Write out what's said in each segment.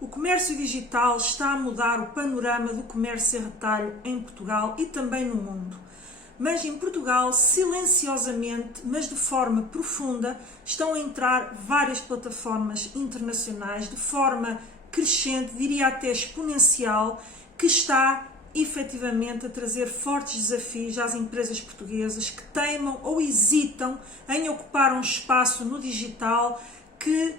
O comércio digital está a mudar o panorama do comércio a retalho em Portugal e também no mundo. Mas em Portugal, silenciosamente, mas de forma profunda, estão a entrar várias plataformas internacionais de forma crescente, diria até exponencial, que está efetivamente a trazer fortes desafios às empresas portuguesas que teimam ou hesitam em ocupar um espaço no digital que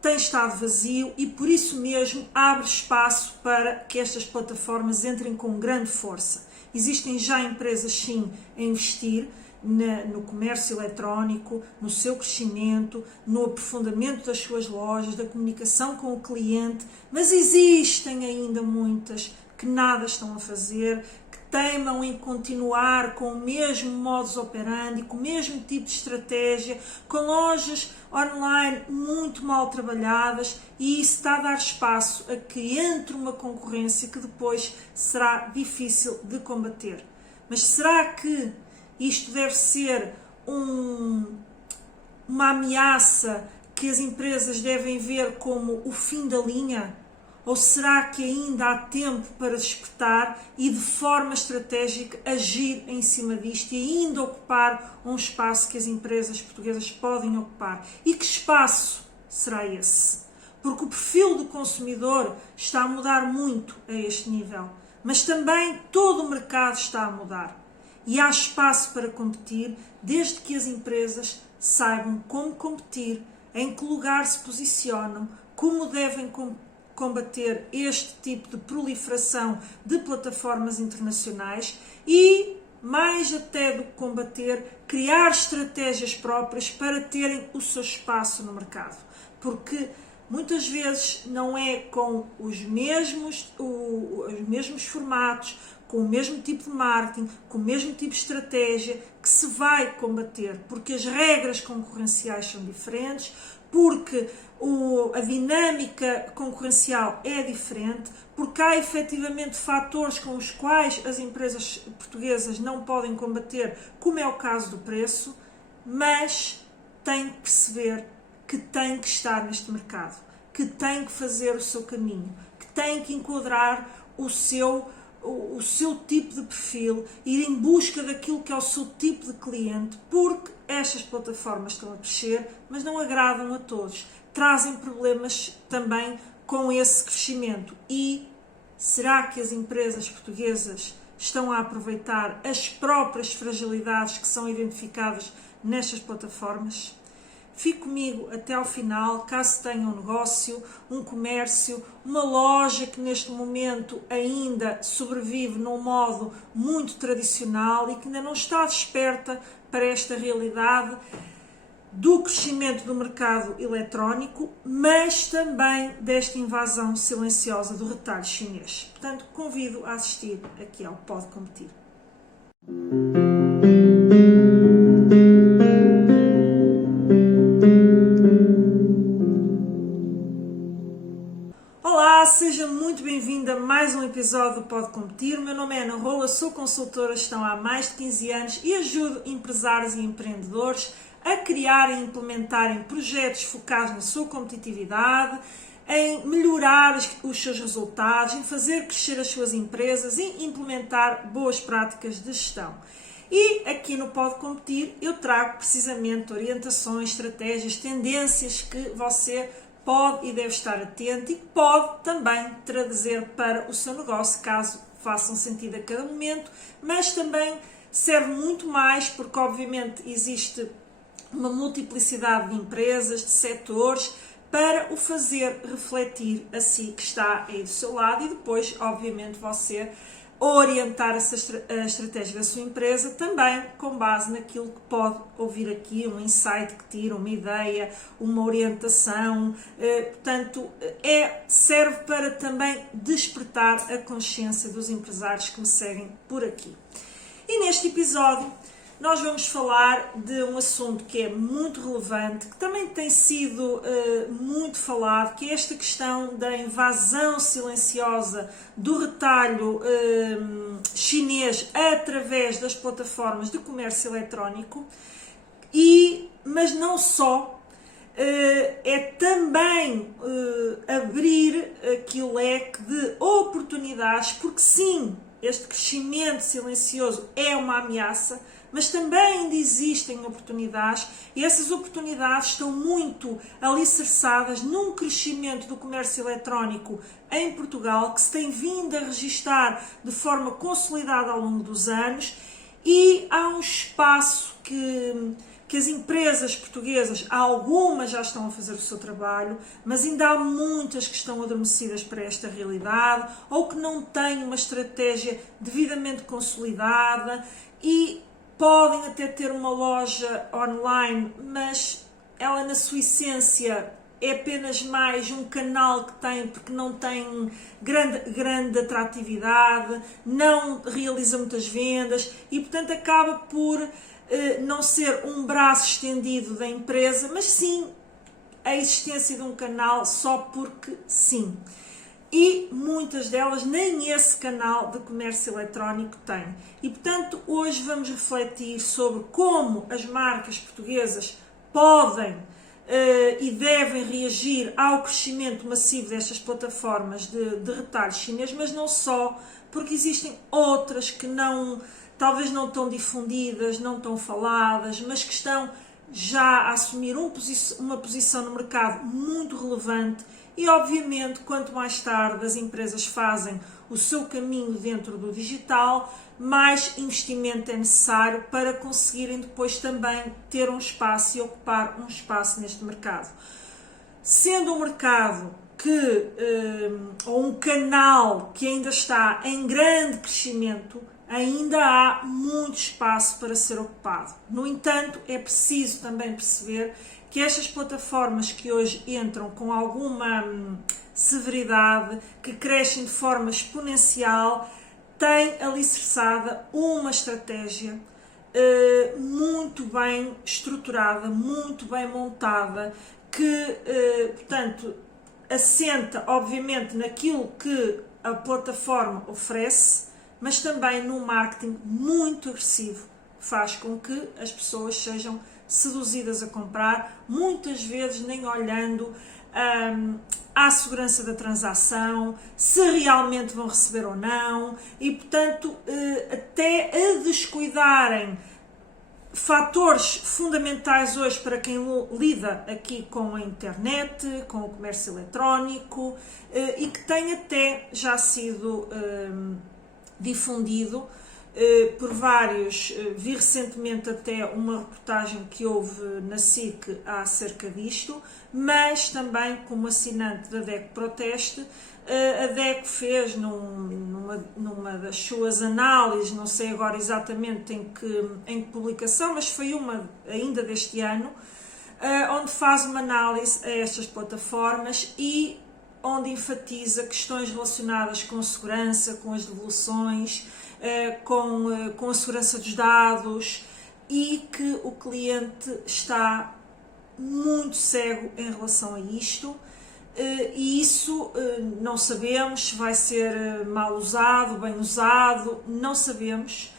tem estado vazio e por isso mesmo abre espaço para que estas plataformas entrem com grande força. Existem já empresas sim a investir no comércio eletrónico, no seu crescimento, no aprofundamento das suas lojas, da comunicação com o cliente, mas existem ainda muitas que nada estão a fazer, que teimam em continuar com o mesmo modus operandi, com o mesmo tipo de estratégia, com lojas online muito mal trabalhadas, e isso está a dar espaço a que entre uma concorrência que depois será difícil de combater. Mas será que isto deve ser uma ameaça que as empresas devem ver como o fim da linha? Ou será que ainda há tempo para despertar e de forma estratégica agir em cima disto e ainda ocupar um espaço que as empresas portuguesas podem ocupar? E que espaço será esse? Porque o perfil do consumidor está a mudar muito a este nível, mas também todo o mercado está a mudar. E há espaço para competir, desde que as empresas saibam como competir, em que lugar se posicionam, como devem combater este tipo de proliferação de plataformas internacionais e, mais até do que combater, criar estratégias próprias para terem o seu espaço no mercado. Porque muitas vezes não é com os mesmos formatos, com o mesmo tipo de marketing, com o mesmo tipo de estratégia que se vai combater, porque as regras concorrenciais são diferentes, porque a dinâmica concorrencial é diferente, porque há efetivamente fatores com os quais as empresas portuguesas não podem combater, como é o caso do preço, mas tem que perceber que tem que estar neste mercado, que tem que fazer o seu caminho, que tem que enquadrar o seu tipo de perfil, ir em busca daquilo que é o seu tipo de cliente, porque estas plataformas estão a crescer, mas não agradam a todos, trazem problemas também com esse crescimento. E será que as empresas portuguesas estão a aproveitar as próprias fragilidades que são identificadas nestas plataformas? Fique comigo até ao final, caso tenha um negócio, um comércio, uma loja que neste momento ainda sobrevive num modo muito tradicional e que ainda não está desperta para esta realidade do crescimento do mercado eletrónico, mas também desta invasão silenciosa do retalho chinês. Portanto, convido a assistir aqui ao Pode Competir. Olá, seja muito bem-vinda a mais um episódio do Pode Competir. O meu nome é Ana Rola, sou consultora de gestão há mais de 15 anos e ajudo empresários e empreendedores a criar e implementarem projetos focados na sua competitividade, em melhorar os seus resultados, em fazer crescer as suas empresas e implementar boas práticas de gestão. E aqui no Pode Competir eu trago precisamente orientações, estratégias, tendências que você pode e deve estar atento e que pode também traduzir para o seu negócio, caso façam sentido a cada momento, mas também serve muito mais porque obviamente existe uma multiplicidade de empresas, de setores, para o fazer refletir a si que está aí do seu lado e depois, obviamente, você orientar a estratégia da sua empresa também com base naquilo que pode ouvir aqui, um insight que tira, uma ideia, uma orientação, portanto, serve para também despertar a consciência dos empresários que me seguem por aqui. E neste episódio nós vamos falar de um assunto que é muito relevante, que também tem sido muito falado, que é esta questão da invasão silenciosa do retalho chinês através das plataformas de comércio eletrónico, mas não só, é também abrir aqui o leque de oportunidades, porque sim, este crescimento silencioso é uma ameaça, mas também ainda existem oportunidades e essas oportunidades estão muito alicerçadas num crescimento do comércio eletrónico em Portugal, que se tem vindo a registar de forma consolidada ao longo dos anos, e há um espaço que as empresas portuguesas, algumas já estão a fazer o seu trabalho, mas ainda há muitas que estão adormecidas para esta realidade ou que não têm uma estratégia devidamente consolidada e podem até ter uma loja online, mas ela na sua essência é apenas mais um canal que tem, porque não tem grande atratividade, não realiza muitas vendas e, portanto, acaba por não ser um braço estendido da empresa, mas sim a existência de um canal só porque sim. E muitas delas nem esse canal de comércio eletrónico têm. E, portanto, hoje vamos refletir sobre como as marcas portuguesas podem e devem reagir ao crescimento massivo destas plataformas de retalho chinês, mas não só, porque existem outras que talvez não tão difundidas, não tão faladas, mas que estão já a assumir uma posição no mercado muito relevante e, obviamente, quanto mais tarde as empresas fazem o seu caminho dentro do digital, mais investimento é necessário para conseguirem depois também ter um espaço e ocupar um espaço neste mercado. Sendo um mercado ou um canal que ainda está em grande crescimento, ainda há muito espaço para ser ocupado. No entanto, é preciso também perceber que estas plataformas que hoje entram com alguma severidade, que crescem de forma exponencial, têm alicerçada uma estratégia muito bem estruturada, muito bem montada, que, portanto, assenta, obviamente, naquilo que a plataforma oferece, mas também num marketing muito agressivo, que faz com que as pessoas sejam seduzidas a comprar, muitas vezes nem olhando à segurança da transação, se realmente vão receber ou não, e portanto até a descuidarem fatores fundamentais hoje para quem lida aqui com a internet, com o comércio eletrónico, e que tem até já sido difundido por vários. Vi recentemente até uma reportagem que houve na SIC acerca disto, mas também como assinante da DECO Proteste, a DECO fez numa das suas análises, não sei agora exatamente em que publicação, mas foi uma ainda deste ano, onde faz uma análise a estas plataformas e onde enfatiza questões relacionadas com segurança, com as devoluções, com a segurança dos dados, e que o cliente está muito cego em relação a isto, e isso não sabemos se vai ser mal usado, bem usado, não sabemos,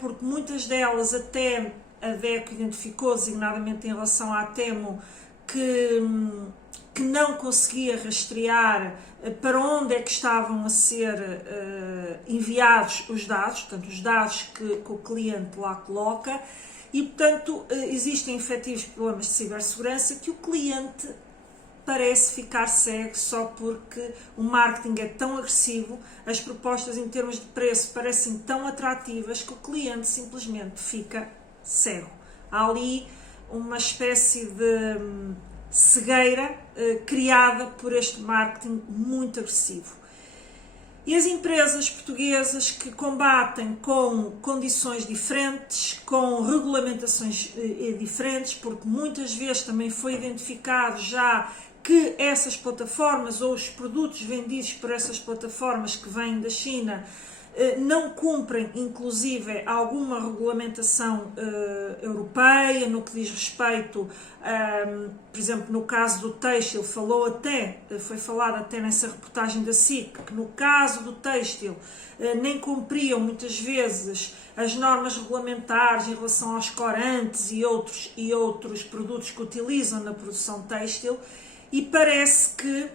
porque muitas delas até a DECO identificou, designadamente em relação à Temu, que não conseguia rastrear para onde é que estavam a ser enviados os dados, portanto, os dados que o cliente lá coloca, e, portanto, existem efetivos problemas de cibersegurança que o cliente parece ficar cego só porque o marketing é tão agressivo, as propostas em termos de preço parecem tão atrativas que o cliente simplesmente fica cego. Há ali uma espécie de cegueira criada por este marketing muito agressivo. E as empresas portuguesas que combatem com condições diferentes, com regulamentações diferentes, porque muitas vezes também foi identificado já que essas plataformas ou os produtos vendidos por essas plataformas que vêm da China não cumprem, inclusive, alguma regulamentação europeia no que diz respeito, por exemplo, no caso do têxtil, foi falado até nessa reportagem da SIC, que no caso do têxtil nem cumpriam muitas vezes as normas regulamentares em relação aos corantes e outros produtos que utilizam na produção têxtil, e parece que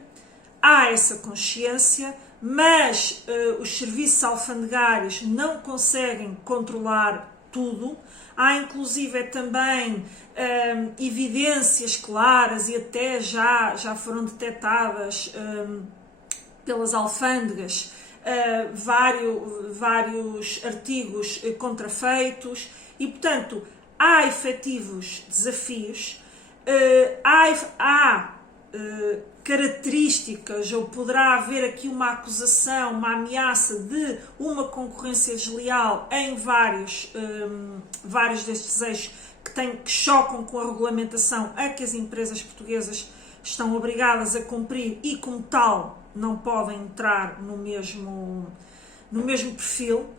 há essa consciência, mas os serviços alfandegários não conseguem controlar tudo. Há inclusive também evidências claras e até já foram detectadas pelas alfândegas vários artigos contrafeitos e, portanto, há efetivos desafios, há características, ou poderá haver aqui uma acusação, uma ameaça de uma concorrência desleal em vários destes eixos que chocam com a regulamentação a que as empresas portuguesas estão obrigadas a cumprir e, como tal, não podem entrar no mesmo perfil,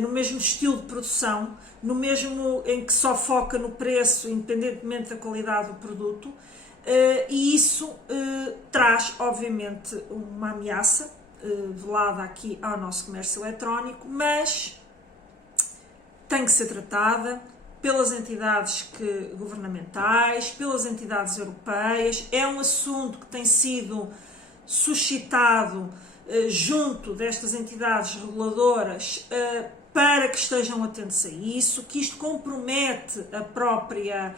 no mesmo estilo de produção, no mesmo em que só foca no preço, independentemente da qualidade do produto. E isso traz, obviamente, uma ameaça velada aqui ao nosso comércio eletrónico, mas tem que ser tratada pelas entidades governamentais, pelas entidades europeias. É um assunto que tem sido suscitado junto destas entidades reguladoras para que estejam atentos a isso, que isto compromete a própria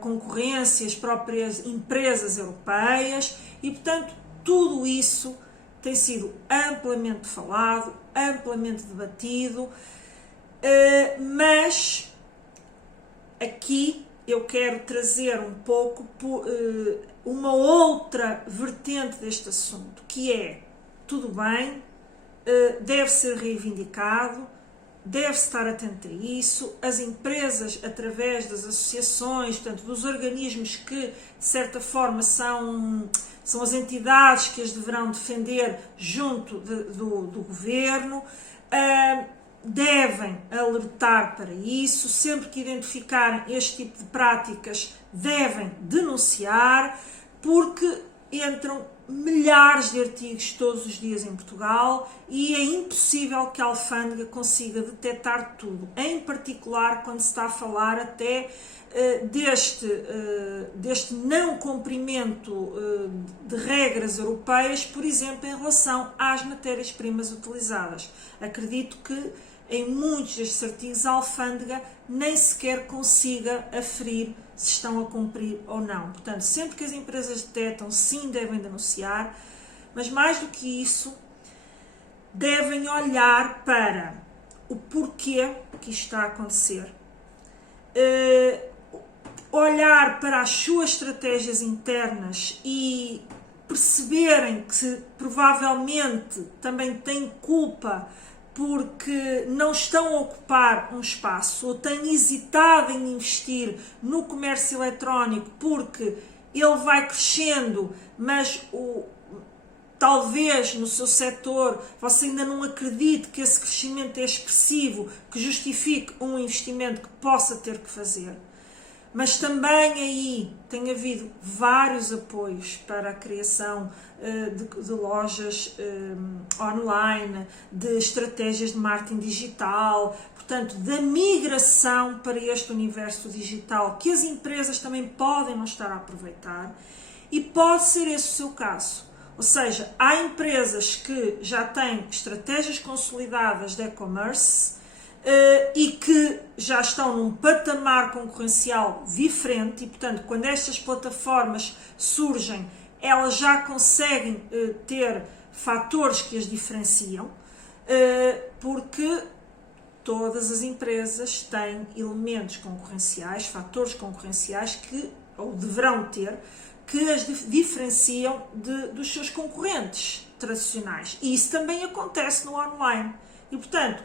concorrência, as próprias empresas europeias e, portanto, tudo isso tem sido amplamente falado, amplamente debatido, mas aqui eu quero trazer um pouco uma outra vertente deste assunto, que é, tudo bem, deve ser reivindicado, deve-se estar atento a isso, as empresas, através das associações, portanto, dos organismos que, de certa forma, são as entidades que as deverão defender junto do governo, devem alertar para isso, sempre que identificarem este tipo de práticas, devem denunciar, porque entram milhares de artigos todos os dias em Portugal e é impossível que a alfândega consiga detectar tudo, em particular quando se está a falar até deste não cumprimento de regras europeias, por exemplo, em relação às matérias-primas utilizadas. Acredito que em muitos destes artigos a alfândega nem sequer consiga aferir se estão a cumprir ou não. Portanto, sempre que as empresas detectam, sim, devem denunciar, mas mais do que isso, devem olhar para o porquê que isto está a acontecer, olhar para as suas estratégias internas e perceberem que provavelmente também têm culpa porque não estão a ocupar um espaço ou têm hesitado em investir no comércio eletrónico porque ele vai crescendo, mas talvez no seu setor você ainda não acredite que esse crescimento é expressivo, que justifique um investimento que possa ter que fazer. Mas também aí tem havido vários apoios para a criação de lojas online, de estratégias de marketing digital, portanto, da migração para este universo digital que as empresas também podem não estar a aproveitar, e pode ser esse o seu caso. Ou seja, há empresas que já têm estratégias consolidadas de e-commerce e que já estão num patamar concorrencial diferente e, portanto, quando estas plataformas surgem, elas já conseguem ter fatores que as diferenciam, porque todas as empresas têm elementos concorrenciais, fatores concorrenciais que, ou deverão ter, que as diferenciam dos seus concorrentes tradicionais. E isso também acontece no online. E, portanto,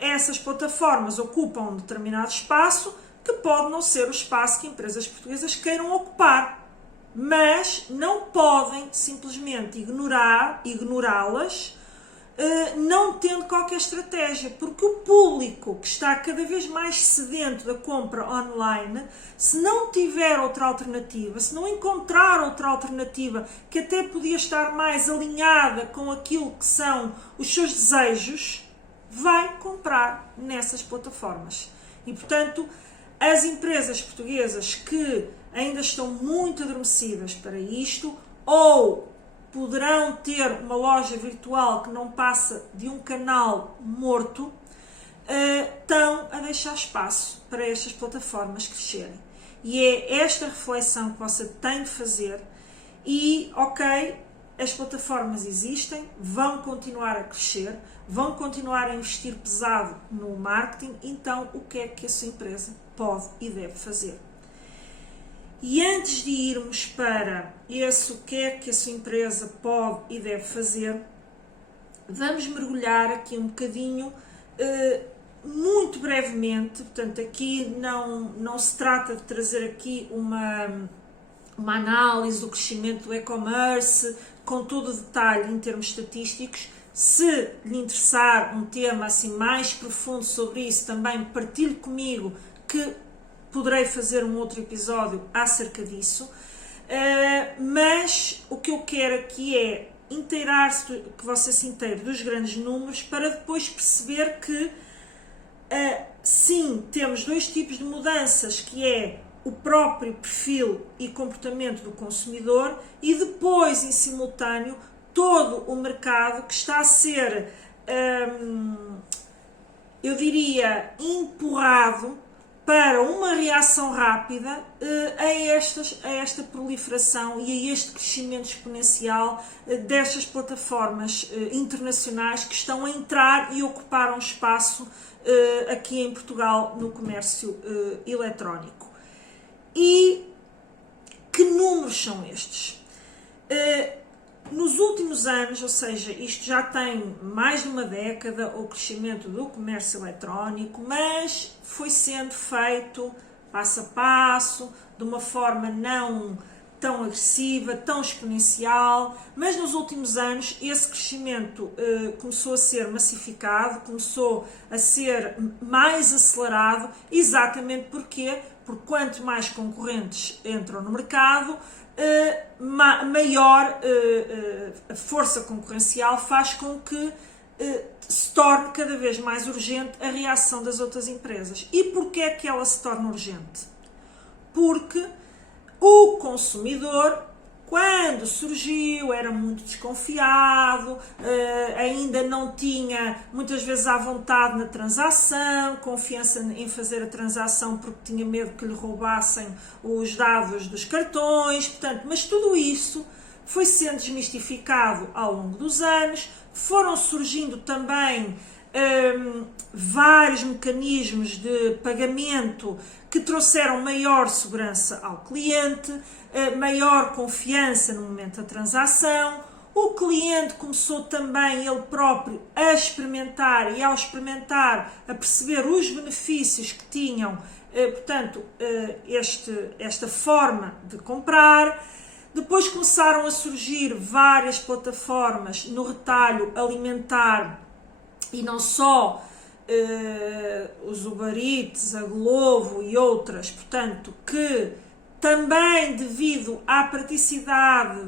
essas plataformas ocupam um determinado espaço que pode não ser o espaço que empresas portuguesas queiram ocupar, mas não podem simplesmente ignorá-las não tendo qualquer estratégia, porque o público que está cada vez mais sedento da compra online, se não tiver outra alternativa, se não encontrar outra alternativa que até podia estar mais alinhada com aquilo que são os seus desejos, vai comprar nessas plataformas. E, portanto, as empresas portuguesas que ainda estão muito adormecidas para isto, ou poderão ter uma loja virtual que não passa de um canal morto, estão a deixar espaço para estas plataformas crescerem. E é esta reflexão que você tem de fazer. E, ok, as plataformas existem, vão continuar a crescer, vão continuar a investir pesado no marketing, então o que é que a sua empresa pode e deve fazer? E antes de irmos para esse o que é que a sua empresa pode e deve fazer, vamos mergulhar aqui um bocadinho, muito brevemente. Portanto, aqui não se trata de trazer aqui uma análise do crescimento do e-commerce com todo o detalhe em termos estatísticos. Se lhe interessar um tema assim mais profundo sobre isso, também partilhe comigo que poderei fazer um outro episódio acerca disso, mas o que eu quero aqui é inteirar-se, que você se inteire dos grandes números, para depois perceber que sim, temos dois tipos de mudanças, que é o próprio perfil e comportamento do consumidor, e depois, em simultâneo, todo o mercado que está a ser, eu diria, empurrado para uma reação rápida a esta proliferação e a este crescimento exponencial destas plataformas internacionais que estão a entrar e ocupar um espaço aqui em Portugal no comércio eletrónico. E que números são estes? Nos últimos anos, ou seja, isto já tem mais de uma década, o crescimento do comércio eletrónico, mas foi sendo feito passo a passo, de uma forma não tão agressiva, tão exponencial, mas nos últimos anos esse crescimento começou a ser massificado, começou a ser mais acelerado, exatamente porque quanto mais concorrentes entram no mercado, maior a força concorrencial faz com que se torne cada vez mais urgente a reação das outras empresas. E porquê é que ela se torna urgente? Porque o consumidor, quando surgiu, era muito desconfiado, ainda não tinha muitas vezes à vontade na transação, confiança em fazer a transação porque tinha medo que lhe roubassem os dados dos cartões, portanto, mas tudo isso foi sendo desmistificado ao longo dos anos, foram surgindo também vários mecanismos de pagamento que trouxeram maior segurança ao cliente, maior confiança no momento da transação. O cliente começou também ele próprio a experimentar, e ao experimentar a perceber os benefícios que tinham, portanto, esta forma de comprar. Depois começaram a surgir várias plataformas no retalho alimentar, e não só os Uber Eats, a Glovo e outras, portanto, que também devido à praticidade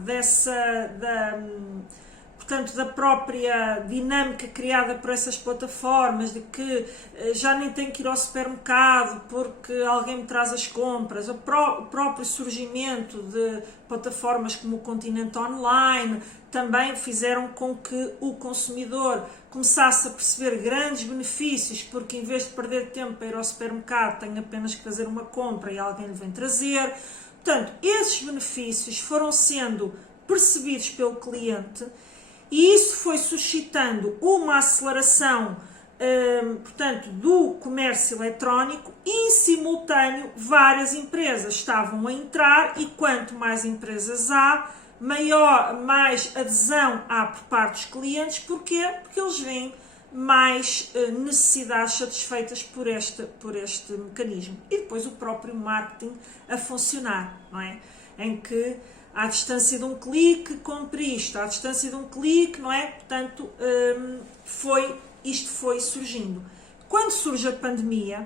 da própria dinâmica criada por essas plataformas, de que já nem tenho que ir ao supermercado porque alguém me traz as compras, o próprio surgimento de plataformas como o Continente Online também fizeram com que o consumidor começasse a perceber grandes benefícios, porque em vez de perder tempo para ir ao supermercado, tem apenas que fazer uma compra e alguém lhe vem trazer. Portanto, esses benefícios foram sendo percebidos pelo cliente, e isso foi suscitando uma aceleração, portanto, do comércio eletrónico, e em simultâneo várias empresas estavam a entrar, e quanto mais empresas há, mais adesão há por parte dos clientes. Porquê? Porque eles veem mais necessidades satisfeitas por este mecanismo. E depois o próprio marketing a funcionar, não é? Em que à distância de um clique, compre isto, à distância de um clique, não é? Portanto, isto foi surgindo. Quando surge a pandemia,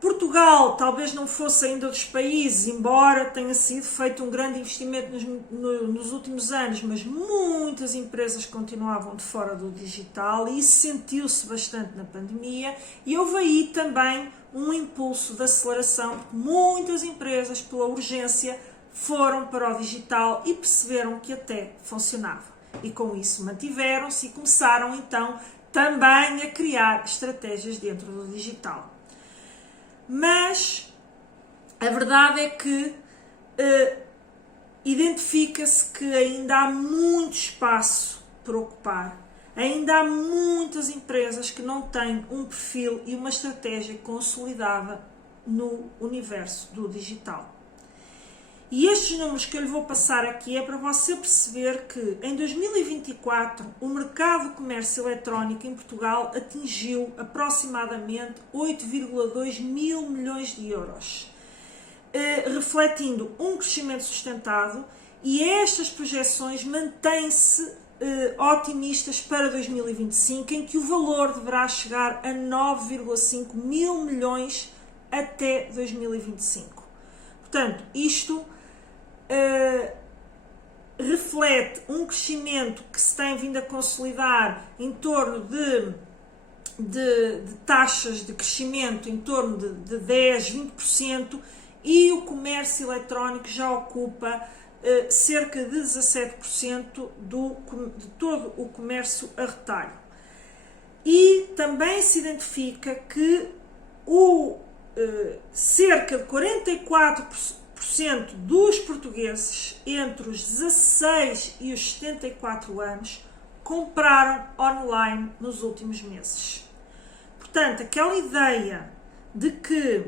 Portugal talvez não fosse ainda dos países, embora tenha sido feito um grande investimento nos últimos anos, mas muitas empresas continuavam de fora do digital e isso sentiu-se bastante na pandemia e houve aí também um impulso de aceleração, porque muitas empresas, pela urgência, foram para o digital e perceberam que até funcionava. E com isso mantiveram-se e começaram então também a criar estratégias dentro do digital. Mas a verdade é que identifica-se que ainda há muito espaço por ocupar, ainda há muitas empresas que não têm um perfil e uma estratégia consolidada no universo do digital. E estes números que eu lhe vou passar aqui é para você perceber que em 2024 o mercado de comércio eletrónico em Portugal atingiu aproximadamente 8,2 mil milhões de euros, refletindo um crescimento sustentado e estas projeções mantêm-se otimistas para 2025, em que o valor deverá chegar a 9,5 mil milhões até 2025. Portanto, isto reflete um crescimento que se tem vindo a consolidar em torno de taxas de crescimento em torno de 10, 20% e o comércio eletrónico já ocupa cerca de 17% de todo o comércio a retalho. E também se identifica que cerca de 44% dos portugueses entre os 16 e os 74 anos compraram online nos últimos meses. Portanto, aquela ideia de que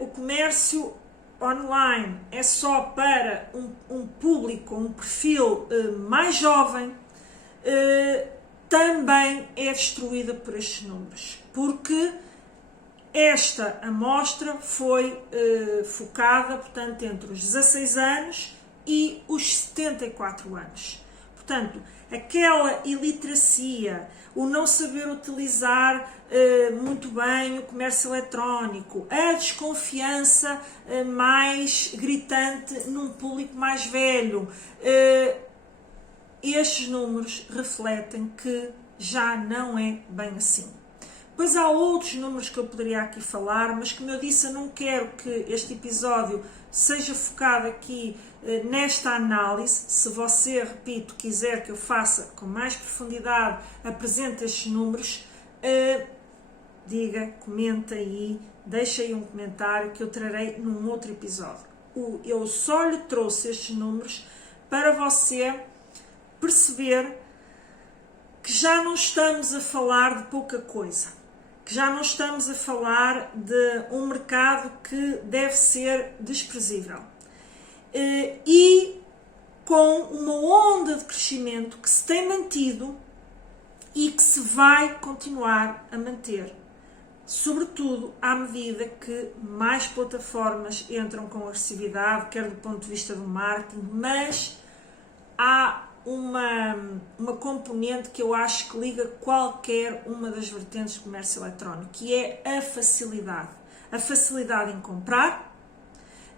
o comércio online é só para um público, um perfil mais jovem, também é destruída por estes números, porque esta amostra foi focada, portanto, entre os 16 anos e os 74 anos. Portanto, aquela iliteracia, o não saber utilizar muito bem o comércio eletrónico, a desconfiança mais gritante num público mais velho, estes números refletem que já não é bem assim. Depois há outros números que eu poderia aqui falar, mas como eu disse, eu não quero que este episódio seja focado aqui nesta análise. Se você, repito, quiser que eu faça com mais profundidade, apresente estes números, diga, comenta aí, deixa aí um comentário que eu trarei num outro episódio. Eu só lhe trouxe estes números para você perceber que já não estamos a falar de pouca coisa. Que já não estamos a falar de um mercado que deve ser desprezível. E com uma onda de crescimento que se tem mantido e que se vai continuar a manter. Sobretudo à medida que mais plataformas entram com agressividade, quer do ponto de vista do marketing, mas há uma componente que eu acho que liga qualquer uma das vertentes do comércio eletrónico, que é a facilidade. A facilidade em comprar,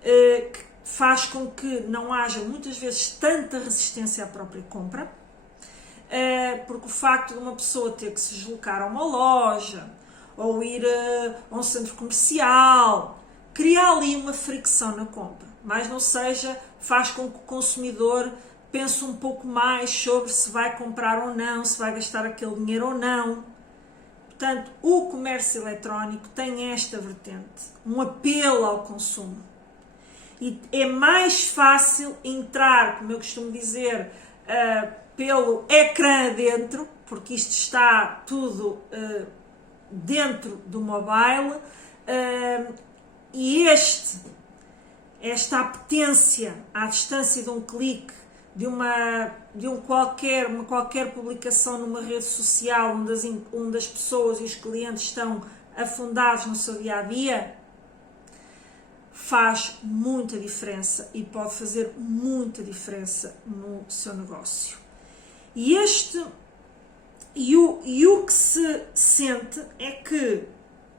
que faz com que não haja muitas vezes tanta resistência à própria compra, porque o facto de uma pessoa ter que se deslocar a uma loja ou ir a um centro comercial cria ali uma fricção na compra, mas não seja, faz com que o consumidor pense um pouco mais sobre se vai comprar ou não, se vai gastar aquele dinheiro ou não. Portanto, o comércio eletrónico tem esta vertente, um apelo ao consumo. E é mais fácil entrar, como eu costumo dizer, pelo ecrã adentro, porque isto está tudo dentro do mobile, e esta apetência à distância de um clique, de uma qualquer publicação numa rede social onde as pessoas e os clientes estão afundados no seu dia-a-dia, faz muita diferença e pode fazer muita diferença no seu negócio. E o que se sente é que,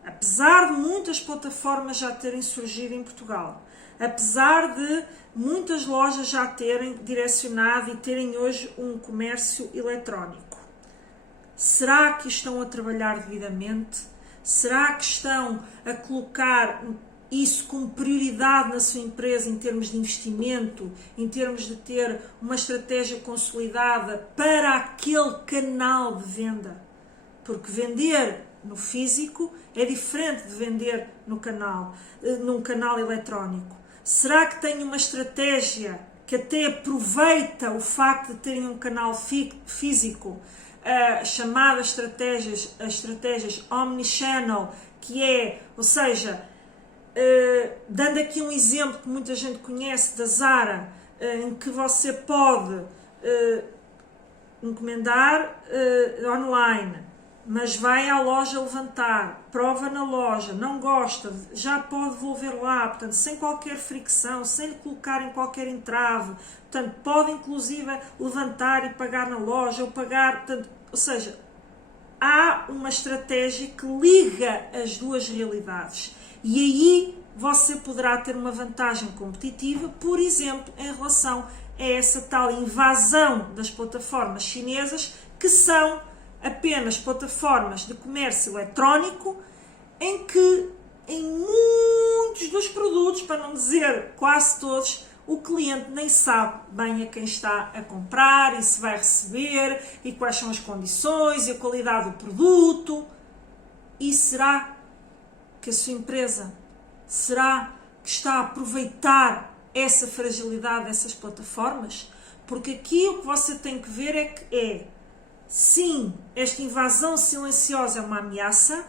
apesar de muitas plataformas já terem surgido em Portugal, apesar de muitas lojas já terem direcionado e terem hoje um comércio eletrónico, será que estão a trabalhar devidamente? Será que estão a colocar isso como prioridade na sua empresa em termos de investimento, em termos de ter uma estratégia consolidada para aquele canal de venda? Porque vender no físico é diferente de vender num canal eletrónico. Será que tem uma estratégia que até aproveita o facto de terem um canal físico, chamadas estratégias omnichannel, que é, ou seja, dando aqui um exemplo que muita gente conhece da Zara, em que você pode encomendar online, mas vai à loja levantar, prova na loja, não gosta, já pode devolver lá, portanto, sem qualquer fricção, sem lhe colocar em qualquer entrave, portanto, pode inclusive levantar e pagar na loja, ou pagar, portanto, ou seja, há uma estratégia que liga as duas realidades. E aí você poderá ter uma vantagem competitiva, por exemplo, em relação a essa tal invasão das plataformas chinesas, que são apenas plataformas de comércio eletrónico, em que em muitos dos produtos, para não dizer quase todos, o cliente nem sabe bem a quem está a comprar e se vai receber e quais são as condições e a qualidade do produto. E será que a sua empresa, será que está a aproveitar essa fragilidade dessas plataformas? Porque aqui o que você tem que ver é que sim, esta invasão silenciosa é uma ameaça,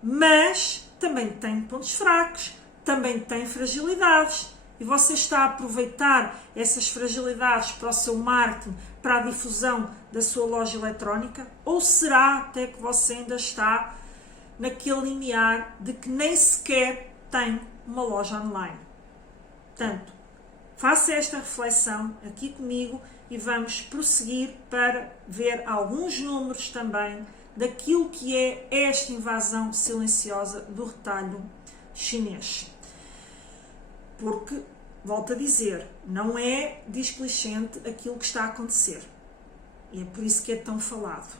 mas também tem pontos fracos, também tem fragilidades. E você está a aproveitar essas fragilidades para o seu marketing, para a difusão da sua loja eletrónica? Ou será até que você ainda está naquele limiar de que nem sequer tem uma loja online? Portanto, faça esta reflexão aqui comigo e vamos prosseguir para ver alguns números também daquilo que é esta invasão silenciosa do retalho chinês. Porque, volto a dizer, não é displicente aquilo que está a acontecer. E é por isso que é tão falado.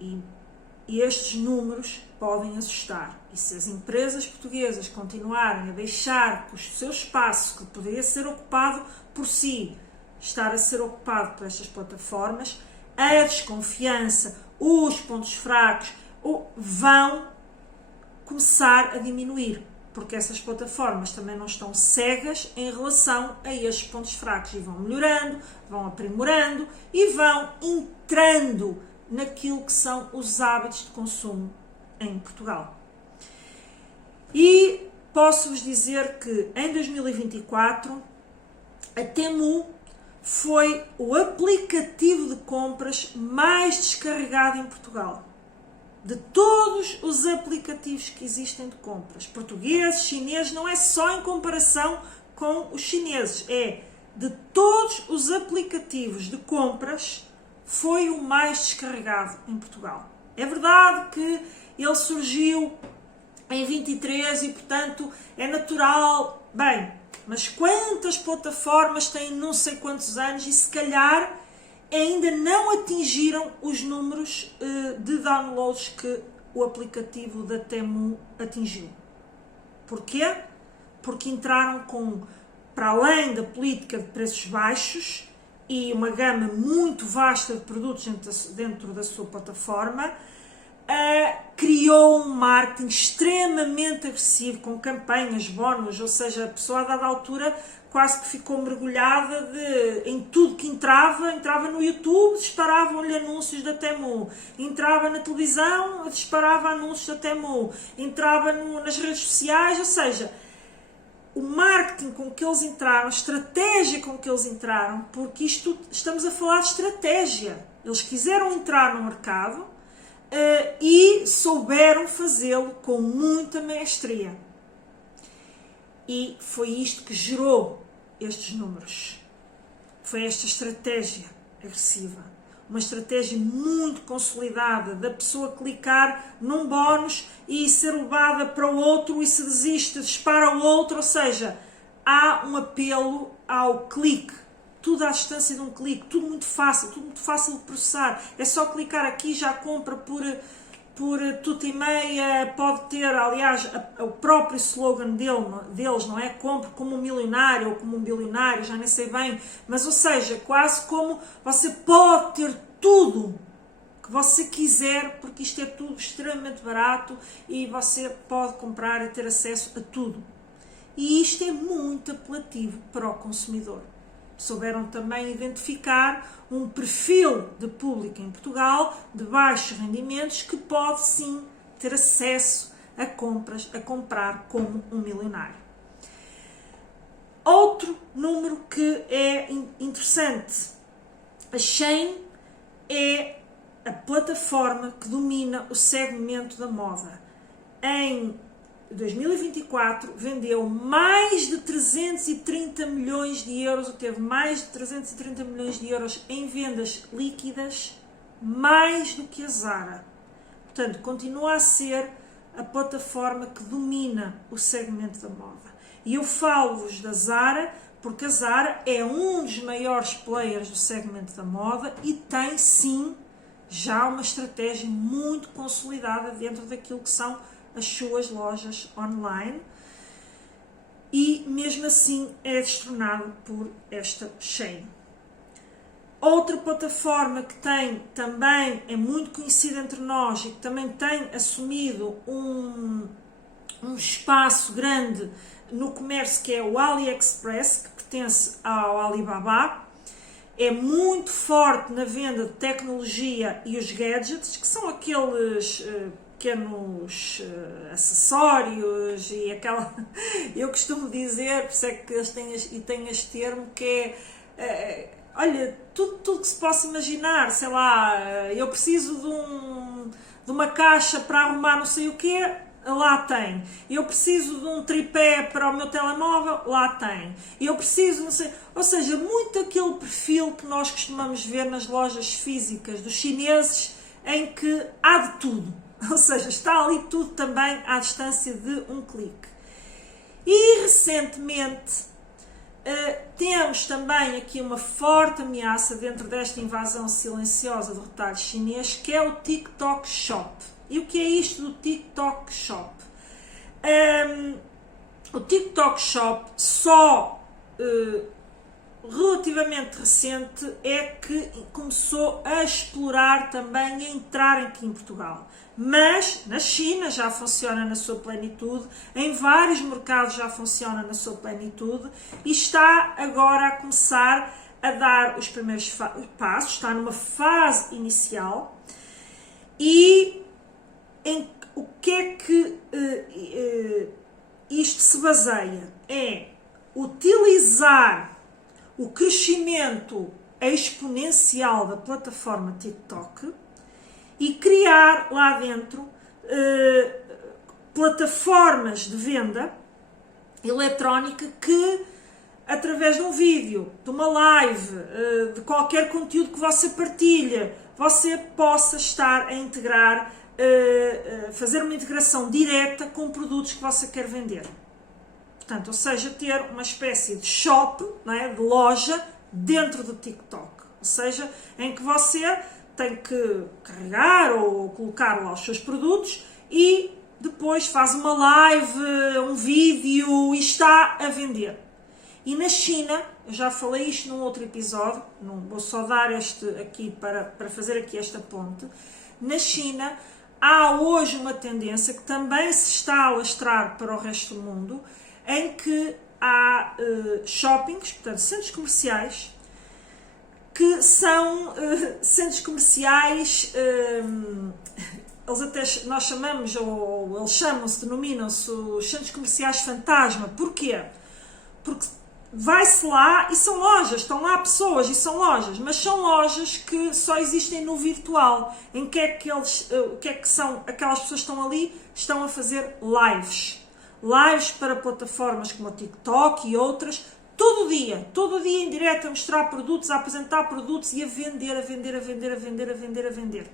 E estes números podem assustar. E se as empresas portuguesas continuarem a deixar que o seu espaço, que poderia ser ocupado por si, estar a ser ocupado por estas plataformas, a desconfiança, os pontos fracos vão começar a diminuir, porque essas plataformas também não estão cegas em relação a estes pontos fracos e vão melhorando, vão aprimorando e vão entrando naquilo que são os hábitos de consumo em Portugal. E posso-vos dizer que em 2024 a Temu foi o aplicativo de compras mais descarregado em Portugal. De todos os aplicativos que existem de compras, portugueses, chineses, não é só em comparação com os chineses, é de todos os aplicativos de compras, foi o mais descarregado em Portugal. É verdade que ele surgiu em 23 e, portanto, é natural. Bem, mas quantas plataformas têm não sei quantos anos e se calhar ainda não atingiram os números de downloads que o aplicativo da Temu atingiu. Porquê? Porque entraram para além da política de preços baixos e uma gama muito vasta de produtos dentro da sua plataforma, criou um marketing extremamente agressivo, com campanhas, bónus, ou seja, a pessoa a dada altura quase que ficou mergulhada em tudo que entrava no YouTube, disparavam-lhe anúncios da Temu, entrava na televisão, disparava anúncios da Temu, entrava nas redes sociais, ou seja, o marketing com que eles entraram, a estratégia com que eles entraram, porque estamos a falar de estratégia, eles quiseram entrar no mercado e souberam fazê-lo com muita maestria. E foi isto que gerou estes números. Foi esta estratégia agressiva. Uma estratégia muito consolidada da pessoa clicar num bónus e ser levada para o outro e se desiste, dispara o outro, ou seja, há um apelo ao clique. Tudo à distância de um clique, tudo muito fácil de processar. É só clicar aqui, já compra por tudo e meia, pode ter, aliás, o próprio slogan deles, não é? Compre como um milionário ou como um bilionário, já nem sei bem, mas ou seja, quase como você pode ter tudo que você quiser, porque isto é tudo extremamente barato e você pode comprar e ter acesso a tudo. E isto é muito apelativo para o consumidor. Souberam também identificar um perfil de público em Portugal de baixos rendimentos que pode sim ter acesso a comprar como um milionário. Outro número que é interessante, a Shein é a plataforma que domina o segmento da moda. Em 2024 vendeu mais de 330 milhões de euros, ou teve mais de 330 milhões de euros em vendas líquidas, mais do que a Zara. Portanto, continua a ser a plataforma que domina o segmento da moda. E eu falo-vos da Zara porque a Zara é um dos maiores players do segmento da moda e tem sim já uma estratégia muito consolidada dentro daquilo que são as suas lojas online e mesmo assim é destronado por esta Shein. Outra plataforma que também é muito conhecida entre nós e que também tem assumido um espaço grande no comércio, que é o AliExpress, que pertence ao Alibaba, é muito forte na venda de tecnologia e os gadgets, que são aqueles pequenos acessórios e aquela... Eu costumo dizer, por isso é que eles têm este termo, que é... olha, tudo que se possa imaginar, sei lá, eu preciso de uma caixa para arrumar não sei o quê, lá tem. Eu preciso de um tripé para o meu telemóvel, lá tem. Eu preciso, não sei, ou seja, muito aquele perfil que nós costumamos ver nas lojas físicas dos chineses, em que há de tudo. Ou seja, está ali tudo também à distância de um clique. E recentemente temos também aqui uma forte ameaça dentro desta invasão silenciosa do retalho chinês, que é o TikTok Shop. E o que é isto do TikTok Shop? O TikTok Shop só relativamente recente é que começou a explorar também, a entrar aqui em Portugal. Mas na China já funciona na sua plenitude, em vários mercados já funciona na sua plenitude e está agora a começar a dar os primeiros passos, está numa fase inicial. E o que é que isto se baseia? É utilizar o crescimento exponencial da plataforma TikTok e criar lá dentro plataformas de venda eletrónica que, através de um vídeo, de uma live, de qualquer conteúdo que você partilha, você possa estar a integrar, fazer uma integração direta com produtos que você quer vender. Portanto, ou seja, ter uma espécie de shop, não é, de loja dentro do TikTok. Ou seja, em que você tem que carregar ou colocar lá os seus produtos e depois faz uma live, um vídeo e está a vender. E na China, eu já falei isto num outro episódio, não vou só dar este aqui para fazer aqui esta ponte. Na China há hoje uma tendência que também se está a alastrar para o resto do mundo, em que há shoppings, portanto centros comerciais, que são centros comerciais, nós chamamos, ou eles chamam-se, denominam-se os centros comerciais fantasma. Porquê? Porque vai-se lá e são lojas, estão lá pessoas e são lojas, mas são lojas que só existem no virtual. O que é que são aquelas pessoas que estão ali? Estão a fazer lives. lives para plataformas como o TikTok e outras, todo dia em direto, a mostrar produtos, a apresentar produtos e a vender, a vender, a vender, a vender, a vender, a vender.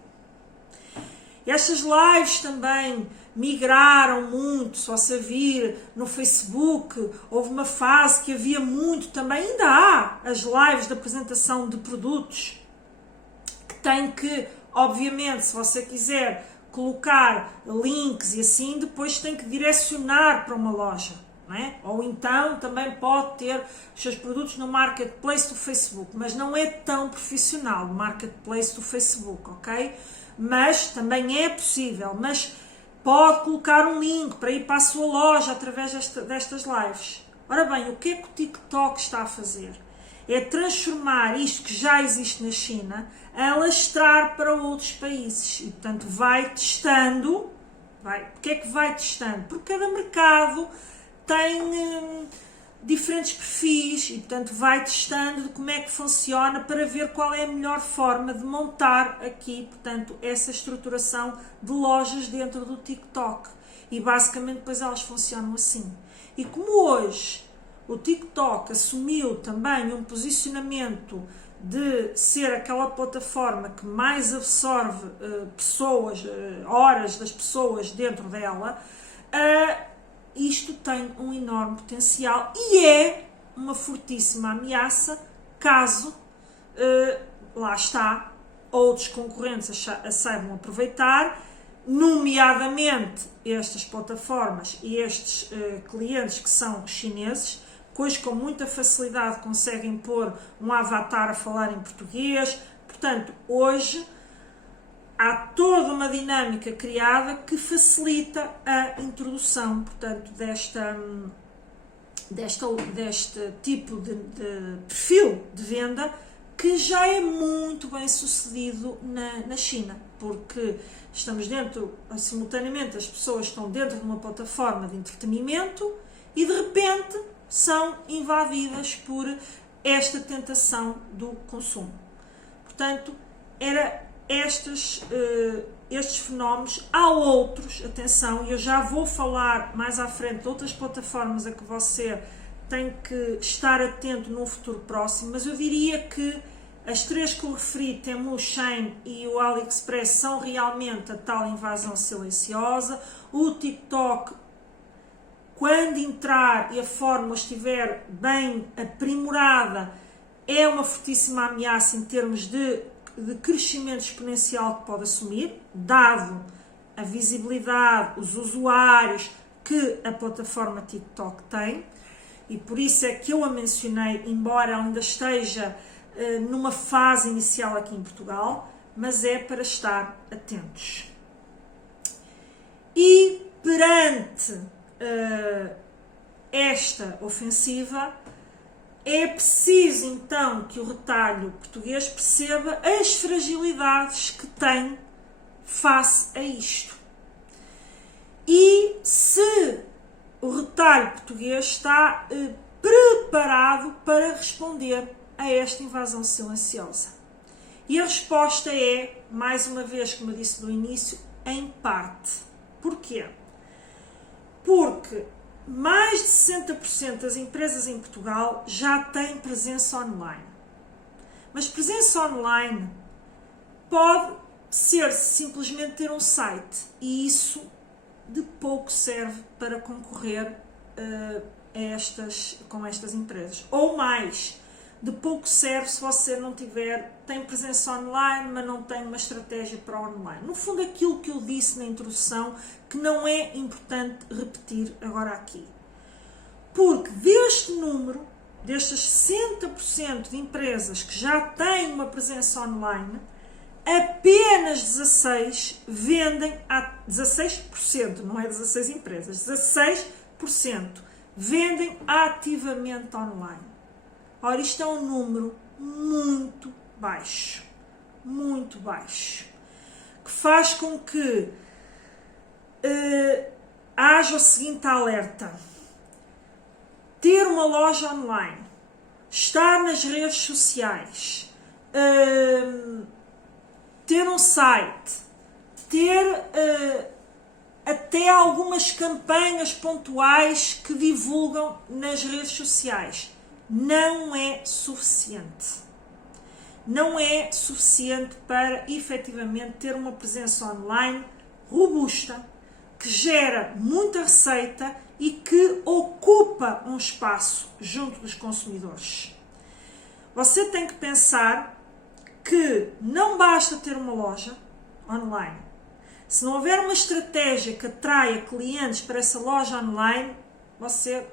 Estas lives também migraram muito, se você vir no Facebook, houve uma fase que havia muito também, ainda há as lives de apresentação de produtos, que tem que, obviamente, se você quiser colocar links e assim, depois tem que direcionar para uma loja, não é? Ou então também pode ter os seus produtos no marketplace do Facebook, mas não é tão profissional o marketplace do Facebook, ok? Mas também é possível, mas pode colocar um link para ir para a sua loja através destas lives. Ora bem, o que é que o TikTok está a fazer? É transformar isto que já existe na China a alastrar para outros países e, portanto, vai testando. Porque é que vai testando? Porque cada mercado tem diferentes perfis e, portanto, vai testando de como é que funciona para ver qual é a melhor forma de montar aqui, portanto, essa estruturação de lojas dentro do TikTok. E, basicamente, depois elas funcionam assim. E como hoje o TikTok assumiu também um posicionamento de ser aquela plataforma que mais absorve pessoas, horas das pessoas dentro dela, isto tem um enorme potencial e é uma fortíssima ameaça caso, lá está, outros concorrentes a saibam aproveitar, nomeadamente estas plataformas e estes clientes que são chineses, que hoje com muita facilidade conseguem pôr um avatar a falar em português. Portanto, hoje há toda uma dinâmica criada que facilita a introdução, portanto, deste tipo de perfil de venda que já é muito bem sucedido na China, porque estamos simultaneamente as pessoas estão dentro de uma plataforma de entretenimento e de repente são invadidas por esta tentação do consumo. Portanto, estes fenómenos, há outros, atenção, e eu já vou falar mais à frente de outras plataformas a que você tem que estar atento num futuro próximo, mas eu diria que as três que eu referi, Temu, Shein e o AliExpress, são realmente a tal invasão silenciosa. O TikTok, quando entrar e a fórmula estiver bem aprimorada, é uma fortíssima ameaça em termos de crescimento exponencial que pode assumir, dado a visibilidade, os usuários que a plataforma TikTok tem, e por isso é que eu a mencionei, embora ela ainda esteja numa fase inicial aqui em Portugal, mas é para estar atentos. E perante esta ofensiva, é preciso então que o retalho português perceba as fragilidades que tem face a isto. E se o retalho português está preparado para responder a esta invasão silenciosa. E a resposta é, mais uma vez, como eu disse no início, em parte. Porquê? Porque mais de 60% das empresas em Portugal já têm presença online. Mas presença online pode ser simplesmente ter um site e isso de pouco serve para concorrer com estas empresas. Ou mais, de pouco serve se você não tem presença online, mas não tem uma estratégia para online. No fundo, aquilo que eu disse na introdução, que não é importante repetir agora aqui. Porque deste número, destes 60% de empresas que já têm uma presença online, apenas 16 vendem a 16%, não é 16 empresas, 16% vendem ativamente online. Ora, isto é um número muito baixo, que faz com que haja o seguinte alerta: ter uma loja online, estar nas redes sociais, ter um site, ter até algumas campanhas pontuais que divulgam nas redes sociais. Não é suficiente. Não é suficiente para efetivamente ter uma presença online robusta, que gera muita receita e que ocupa um espaço junto dos consumidores. Você tem que pensar que não basta ter uma loja online. Se não houver uma estratégia que atraia clientes para essa loja online, você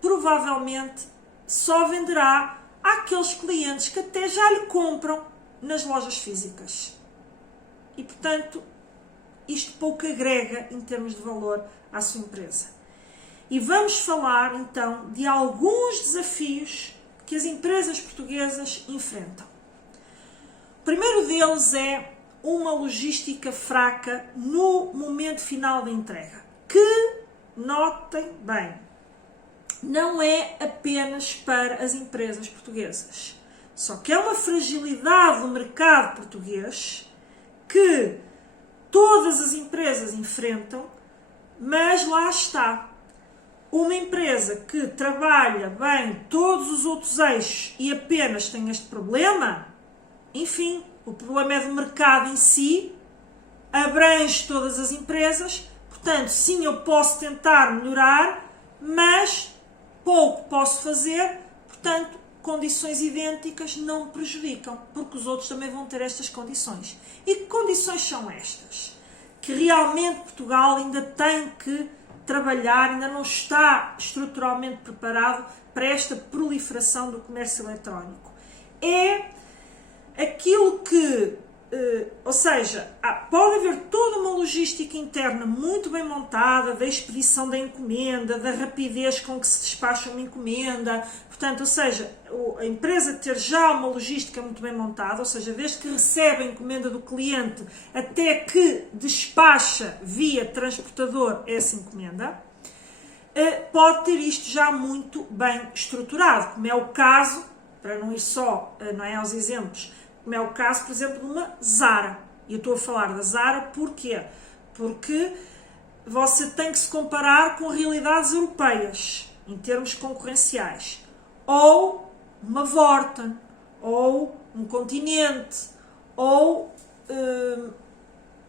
provavelmente só venderá àqueles clientes que até já lhe compram nas lojas físicas. E, portanto, isto pouco agrega em termos de valor à sua empresa. E vamos falar, então, de alguns desafios que as empresas portuguesas enfrentam. O primeiro deles é uma logística fraca no momento final da entrega. Que, notem bem, não é apenas para as empresas portuguesas. Só que é uma fragilidade do mercado português que todas as empresas enfrentam, mas lá está. Uma empresa que trabalha bem todos os outros eixos e apenas tem este problema, enfim, o problema é do mercado em si, abrange todas as empresas, portanto, sim, eu posso tentar melhorar, mas pouco posso fazer, portanto, condições idênticas não me prejudicam, porque os outros também vão ter estas condições. E que condições são estas? Que realmente Portugal ainda tem que trabalhar, ainda não está estruturalmente preparado para esta proliferação do comércio eletrónico. É aquilo que, ou seja, pode haver toda uma logística interna muito bem montada, da expedição da encomenda, da rapidez com que se despacha uma encomenda, portanto, ou seja, a empresa ter já uma logística muito bem montada, ou seja, desde que recebe a encomenda do cliente até que despacha via transportador essa encomenda, pode ter isto já muito bem estruturado, como é o caso, para não ir só aos exemplos, como é o caso, por exemplo, de uma Zara. E eu estou a falar da Zara porquê? Porque você tem que se comparar com realidades europeias, em termos concorrenciais. Ou uma Vorten, ou um Continente, ou,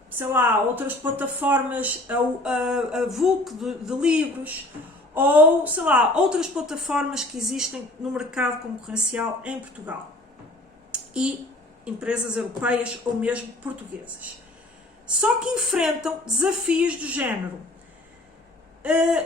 sei lá, outras plataformas, a VUC de livros, ou, sei lá, outras plataformas que existem no mercado concorrencial em Portugal. E empresas europeias ou mesmo portuguesas. Só que enfrentam desafios do género.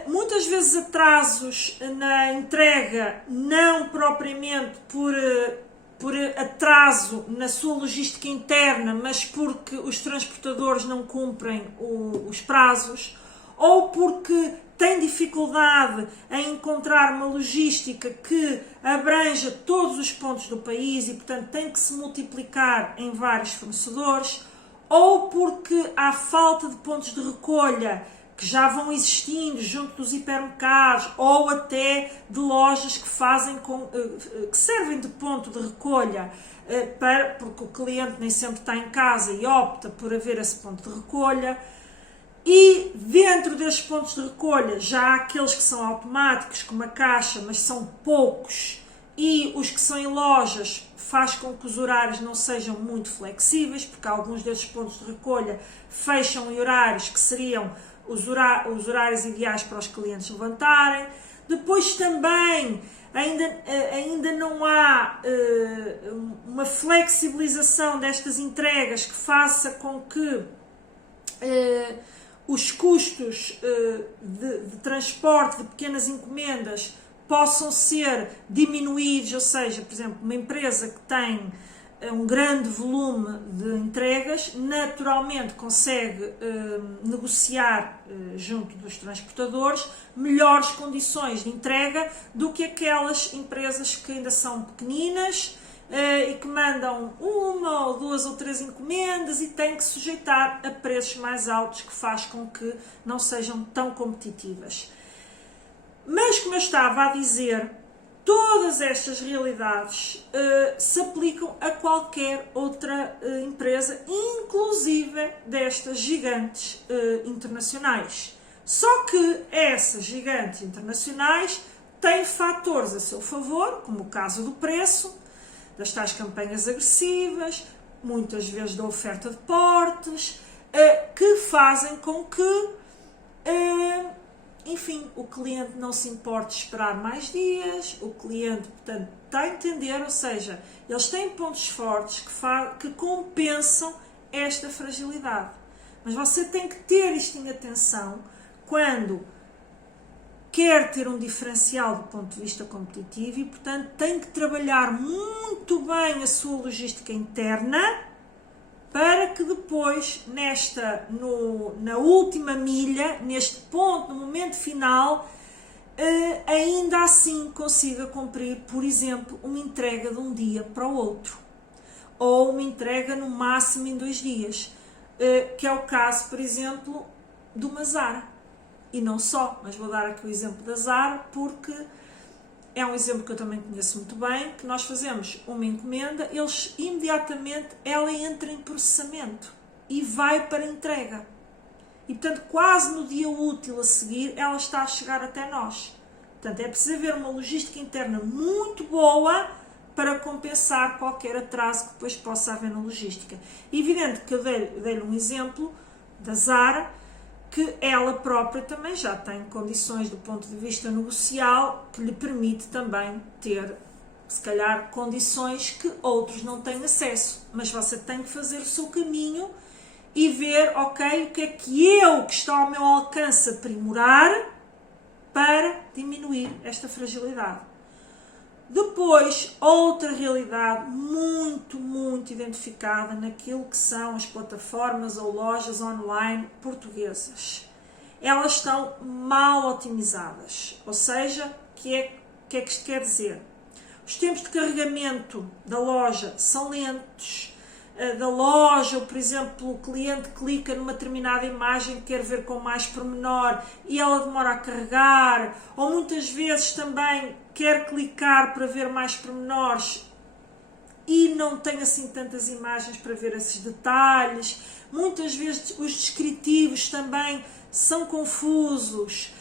Muitas vezes atrasos na entrega, não propriamente por atraso na sua logística interna, mas porque os transportadores não cumprem os prazos, ou porque tem dificuldade em encontrar uma logística que abranja todos os pontos do país e, portanto, tem que se multiplicar em vários fornecedores, ou porque há falta de pontos de recolha que já vão existindo junto dos hipermercados, ou até de lojas que que servem de ponto de recolha, porque o cliente nem sempre está em casa e opta por haver esse ponto de recolha. E dentro desses pontos de recolha já há aqueles que são automáticos, como a caixa, mas são poucos, e os que são em lojas faz com que os horários não sejam muito flexíveis, porque alguns desses pontos de recolha fecham em horários que seriam os horários ideais para os clientes levantarem. Depois também ainda não há uma flexibilização destas entregas que faça com que os custos de transporte de pequenas encomendas possam ser diminuídos, ou seja, por exemplo, uma empresa que tem um grande volume de entregas, naturalmente consegue negociar junto dos transportadores melhores condições de entrega do que aquelas empresas que ainda são pequeninas e que mandam uma ou duas ou três encomendas e têm que sujeitar a preços mais altos, que faz com que não sejam tão competitivas. Mas, como eu estava a dizer, Todas estas realidades se aplicam a qualquer outra empresa, inclusive destas gigantes internacionais. Só que essas gigantes internacionais têm fatores a seu favor, como o caso do preço, das tais campanhas agressivas, muitas vezes da oferta de portes, que fazem com que, enfim, o cliente não se importe esperar mais dias, o cliente, portanto, está a entender, ou seja, eles têm pontos fortes que compensam esta fragilidade. Mas você tem que ter isto em atenção quando quer ter um diferencial do ponto de vista competitivo e, portanto, tem que trabalhar muito bem a sua logística interna para que depois, na última milha, neste ponto, no momento final, ainda assim consiga cumprir, por exemplo, uma entrega de um dia para o outro. Ou uma entrega no máximo em 2 dias. Que é o caso, por exemplo, de uma Zara. E não só, mas vou dar aqui o exemplo da Zara, porque é um exemplo que eu também conheço muito bem, que nós fazemos uma encomenda, eles imediatamente, ela entra em processamento e vai para entrega. E, portanto, quase no dia útil a seguir, ela está a chegar até nós. Portanto, é preciso haver uma logística interna muito boa para compensar qualquer atraso que depois possa haver na logística. É evidente que eu dei-lhe um exemplo da Zara, que ela própria também já tem condições do ponto de vista negocial que lhe permite também ter, se calhar, condições que outros não têm acesso. Mas você tem que fazer o seu caminho e ver, ok, o que é que está ao meu alcance aprimorar para diminuir esta fragilidade. Depois, outra realidade muito, muito identificada naquilo que são as plataformas ou lojas online portuguesas. Elas estão mal otimizadas, ou seja, o que é que isto quer dizer? Os tempos de carregamento da loja são lentos. Da loja, ou por exemplo, o cliente clica numa determinada imagem que quer ver com mais pormenor e ela demora a carregar, ou muitas vezes também quer clicar para ver mais pormenores e não tem assim tantas imagens para ver esses detalhes. Muitas vezes os descritivos também são confusos.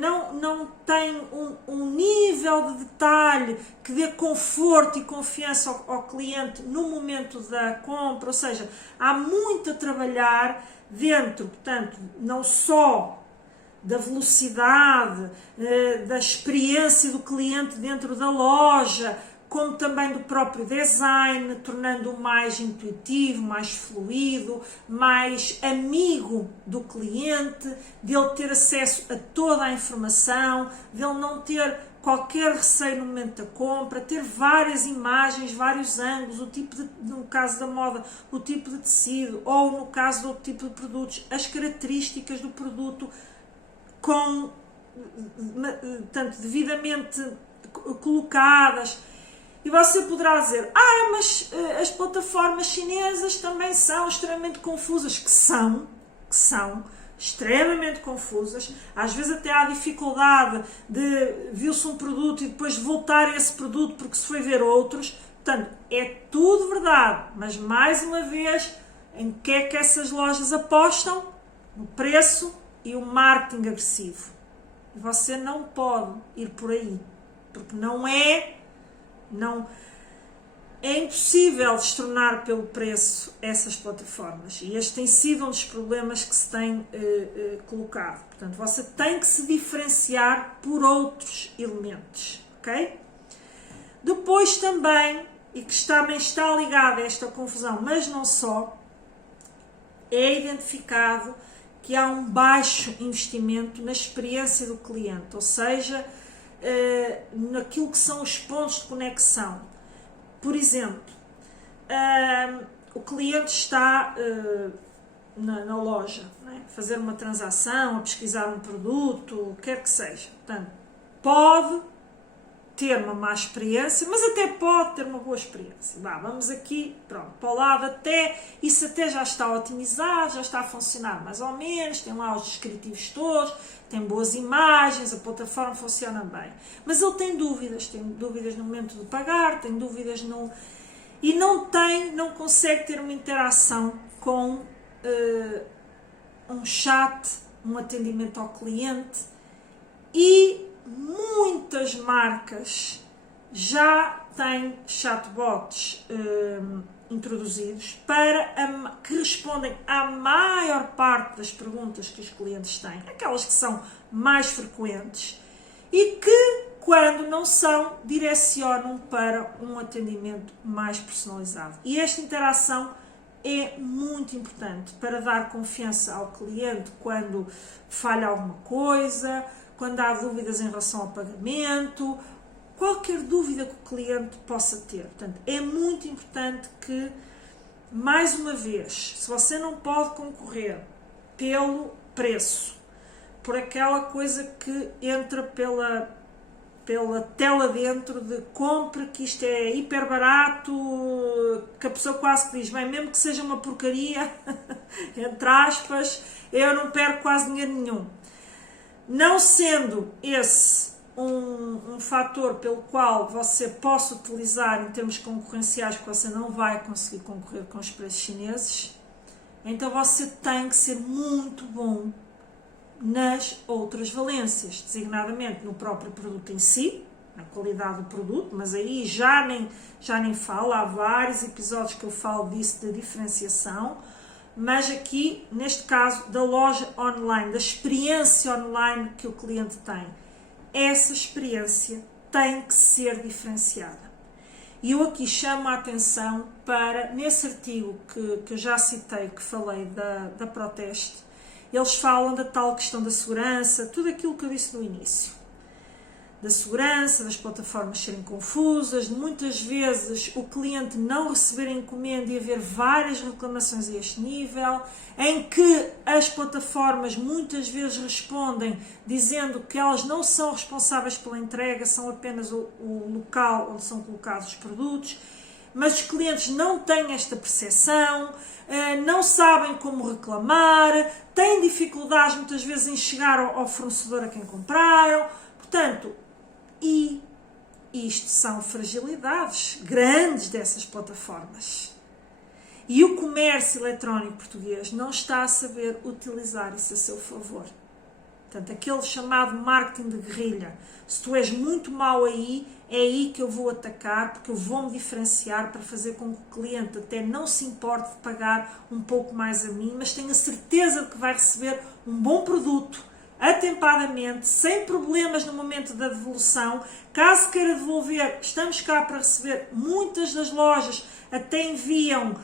Não tem um nível de detalhe que dê conforto e confiança ao cliente no momento da compra, ou seja, há muito a trabalhar dentro, portanto, não só da velocidade, da experiência do cliente dentro da loja, como também do próprio design, tornando-o mais intuitivo, mais fluido, mais amigo do cliente, dele ter acesso a toda a informação, dele não ter qualquer receio no momento da compra, ter várias imagens, vários ângulos, no caso da moda, o tipo de tecido, ou no caso de outro tipo de produtos, as características do produto tanto devidamente colocadas. E você poderá dizer, mas as plataformas chinesas também são extremamente confusas, que são extremamente confusas, às vezes até há dificuldade de viu-se um produto e depois de voltar a esse produto porque se foi ver outros, portanto, é tudo verdade, mas mais uma vez, em que é que essas lojas apostam? No preço e o marketing agressivo. E você não pode ir por aí, porque é impossível destronar pelo preço essas plataformas e este tem sido um dos problemas que se tem colocado. Portanto, você tem que se diferenciar por outros elementos, ok? Depois também, e que também está ligado a esta confusão, mas não só, é identificado que há um baixo investimento na experiência do cliente, ou seja, naquilo que são os pontos de conexão. Por exemplo, o cliente está na loja, a fazer uma transação, a pesquisar um produto, o que quer que seja. Portanto, pode ter uma má experiência, mas até pode ter uma boa experiência. Vamos aqui, pronto, para o lado até, isso até já está otimizado, já está a funcionar mais ou menos, tem lá os descritivos todos, tem boas imagens, a plataforma funciona bem. Mas ele tem dúvidas no momento de pagar, tem dúvidas no... E não consegue ter uma interação com um chat, um atendimento ao cliente, e muitas marcas já têm chatbots introduzidos que respondem à maior parte das perguntas que os clientes têm, aquelas que são mais frequentes, e que, quando não são, direcionam para um atendimento mais personalizado. E esta interação é muito importante para dar confiança ao cliente quando falha alguma coisa, quando há dúvidas em relação ao pagamento, qualquer dúvida que o cliente possa ter. Portanto, é muito importante que, mais uma vez, se você não pode concorrer pelo preço, por aquela coisa que entra pela tela dentro de compra, que isto é hiper barato, que a pessoa quase que diz, bem, mesmo que seja uma porcaria, entre aspas, eu não perco quase dinheiro nenhum. Não sendo esse um fator pelo qual você possa utilizar em termos concorrenciais, que você não vai conseguir concorrer com os preços chineses, então você tem que ser muito bom nas outras valências, designadamente no próprio produto em si, na qualidade do produto, mas aí já nem falo, há vários episódios que eu falo disso, da diferenciação, mas aqui, neste caso, da loja online, da experiência online que o cliente tem. Essa experiência tem que ser diferenciada. E eu aqui chamo a atenção para, nesse artigo que eu já citei, que falei da Proteste, eles falam da tal questão da segurança, tudo aquilo que eu disse no início. Da segurança, das plataformas serem confusas, de muitas vezes o cliente não receber a encomenda e haver várias reclamações a este nível, em que as plataformas muitas vezes respondem dizendo que elas não são responsáveis pela entrega, são apenas o local onde são colocados os produtos, mas os clientes não têm esta percepção, não sabem como reclamar, têm dificuldades muitas vezes em chegar ao fornecedor a quem compraram. Portanto, e isto são fragilidades grandes dessas plataformas. E o comércio eletrónico português não está a saber utilizar isso a seu favor. Portanto, aquele chamado marketing de guerrilha. Se tu és muito mau aí, é aí que eu vou atacar, porque eu vou-me diferenciar para fazer com que o cliente até não se importe de pagar um pouco mais a mim, mas tenha certeza de que vai receber um bom produto, atempadamente, sem problemas no momento da devolução. Caso queira devolver, estamos cá para receber. Muitas das lojas até enviam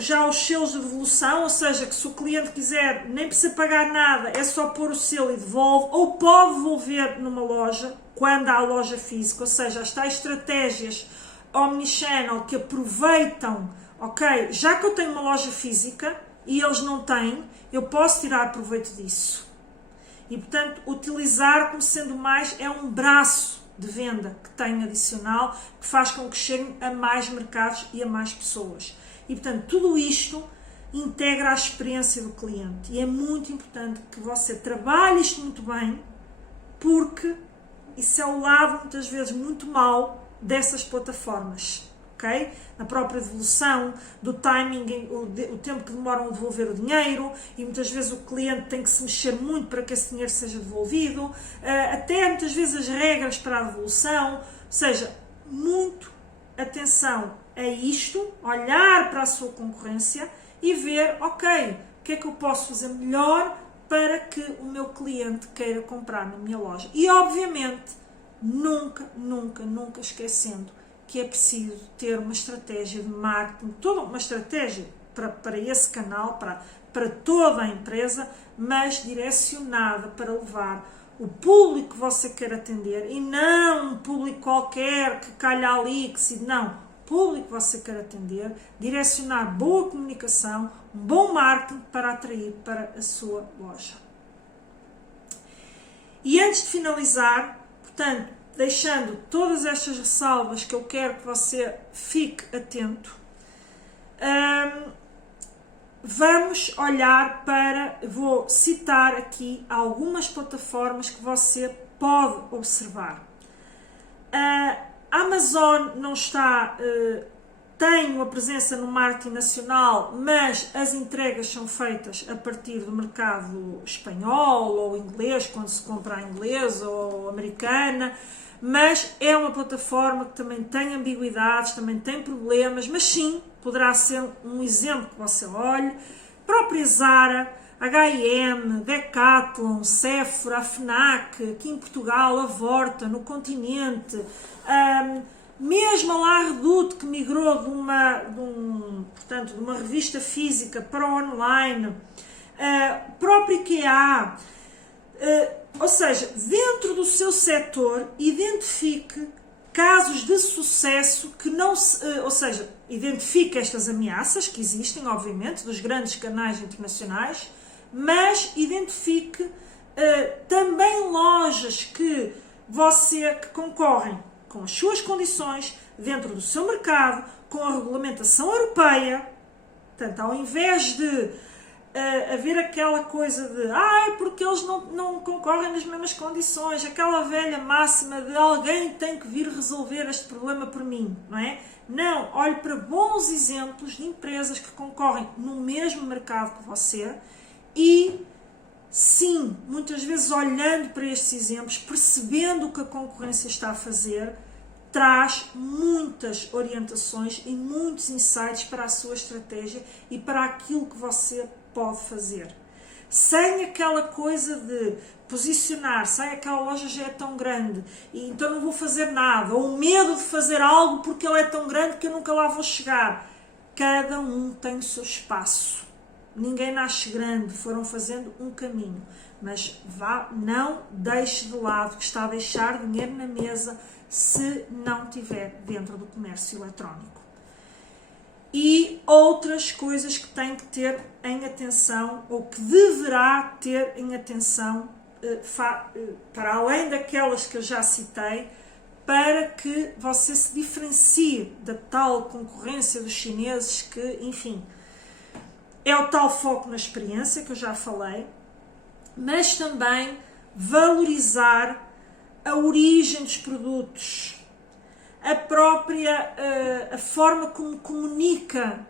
já os selos de devolução, ou seja, que se o cliente quiser, nem precisa pagar nada, é só pôr o selo e devolve, ou pode devolver numa loja, quando há loja física, ou seja, as tais estratégias omnichannel que aproveitam, ok, já que eu tenho uma loja física e eles não têm, eu posso tirar proveito disso. E, portanto, utilizar como sendo mais, é um braço de venda que tem adicional, que faz com que cheguem a mais mercados e a mais pessoas. E, portanto, tudo isto integra a experiência do cliente. E é muito importante que você trabalhe isto muito bem, porque isso é o lado, muitas vezes, muito mau dessas plataformas. Okay? Na própria devolução, do timing, o tempo que demoram a devolver o dinheiro, e muitas vezes o cliente tem que se mexer muito para que esse dinheiro seja devolvido, até muitas vezes as regras para a devolução, ou seja, muito atenção a isto, olhar para a sua concorrência e ver, ok, o que é que eu posso fazer melhor para que o meu cliente queira comprar na minha loja. E obviamente, nunca esquecendo que é preciso ter uma estratégia de marketing, toda uma estratégia para esse canal, para toda a empresa, mas direcionada para levar o público que você quer atender, e não um público qualquer que calha ali, que se não, público que você quer atender, direcionar boa comunicação, um bom marketing para atrair para a sua loja. E antes de finalizar, portanto, deixando todas estas ressalvas que eu quero que você fique atento, vamos olhar para, vou citar aqui algumas plataformas que você pode observar. A Amazon não está, tem uma presença no marketing nacional, mas as entregas são feitas a partir do mercado espanhol ou inglês, quando se compra em inglês ou americana, mas é uma plataforma que também tem ambiguidades, também tem problemas, mas sim, poderá ser um exemplo que você olhe. Própria Zara, H&M, Decathlon, Sephora, a Fnac, aqui em Portugal, a Vorta, no continente, mesmo a La Redoute, que migrou de uma revista física para online, própria IKEA, ou seja, dentro do seu setor, identifique casos de sucesso que não se, ou seja, identifique estas ameaças que existem, obviamente, dos grandes canais internacionais, mas identifique também lojas que concorrem com as suas condições, dentro do seu mercado, com a regulamentação europeia. Portanto, ao invés de haver aquela coisa de porque eles não concorrem nas mesmas condições, aquela velha máxima de alguém tem que vir resolver este problema por mim, não é? Não, olhe para bons exemplos de empresas que concorrem no mesmo mercado que você e, sim, muitas vezes olhando para estes exemplos, percebendo o que a concorrência está a fazer, traz muitas orientações e muitos insights para a sua estratégia e para aquilo que você pode fazer. Sem aquela coisa de posicionar-se, aquela loja já é tão grande e então não vou fazer nada, ou o medo de fazer algo porque ela é tão grande que eu nunca lá vou chegar. Cada um tem o seu espaço. Ninguém nasce grande, foram fazendo um caminho. Mas não deixe de lado que está a deixar dinheiro na mesa se não estiver dentro do comércio eletrónico. E outras coisas que tem que ter em atenção, ou que deverá ter em atenção, para além daquelas que eu já citei, para que você se diferencie da tal concorrência dos chineses que, enfim, é o tal foco na experiência que eu já falei, mas também valorizar a origem dos produtos, a própria a forma como comunica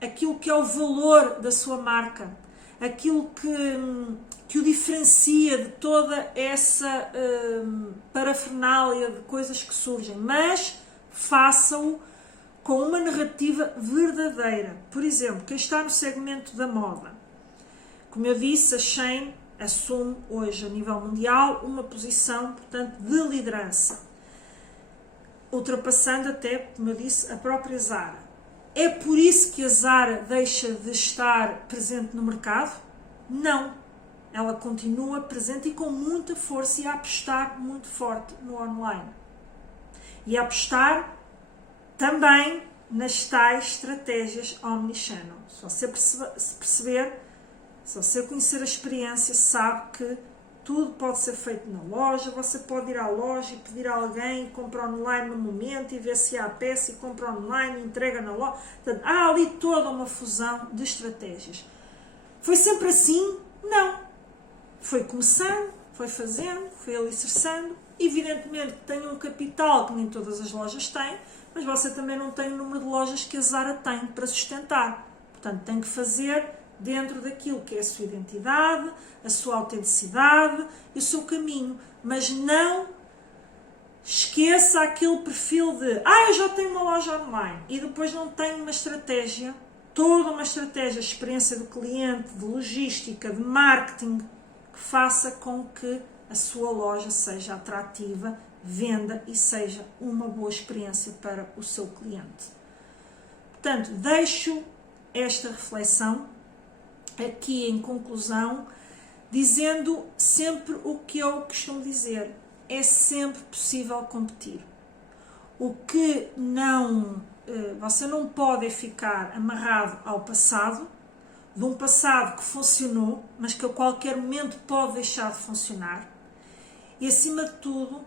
aquilo que é o valor da sua marca, aquilo que o diferencia de toda essa parafernália de coisas que surgem, mas faça-o com uma narrativa verdadeira. Por exemplo, quem está no segmento da moda, como eu disse, a Shein assume hoje a nível mundial uma posição, portanto, de liderança, ultrapassando até, como eu disse, a própria Zara. É por isso que a Zara deixa de estar presente no mercado? Não. Ela continua presente e com muita força e a apostar muito forte no online. E a apostar também nas tais estratégias omnichannel. Se você perceber, se você conhecer a experiência, sabe que tudo pode ser feito na loja, você pode ir à loja e pedir a alguém, comprar online no momento e ver se há a peça e compra online e entrega na loja. Portanto, há ali toda uma fusão de estratégias. Foi sempre assim? Não. Foi começando, foi fazendo, foi alicerçando. Evidentemente que tem um capital que nem todas as lojas têm, mas você também não tem o número de lojas que a Zara tem para sustentar. Portanto, tem que fazer dentro daquilo que é a sua identidade, a sua autenticidade e o seu caminho. Mas não esqueça aquele perfil de eu já tenho uma loja online e depois não tenho uma estratégia, toda uma estratégia, experiência do cliente, de logística, de marketing, que faça com que a sua loja seja atrativa, venda e seja uma boa experiência para o seu cliente. Portanto, deixo esta reflexão aqui em conclusão, dizendo sempre o que eu costumo dizer: é sempre possível competir. O que você não pode é ficar amarrado ao passado, de um passado que funcionou, mas que a qualquer momento pode deixar de funcionar. E, acima de tudo,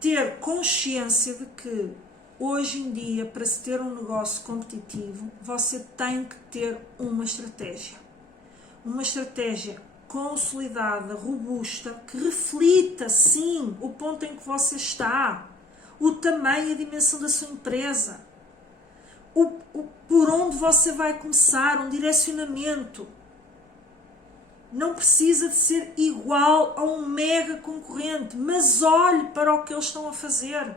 ter consciência de que hoje em dia, para se ter um negócio competitivo, você tem que ter uma estratégia. Uma estratégia consolidada, robusta, que reflita, sim, o ponto em que você está, o tamanho e a dimensão da sua empresa, por onde você vai começar, um direcionamento. Não precisa de ser igual a um mega concorrente, mas olhe para o que eles estão a fazer,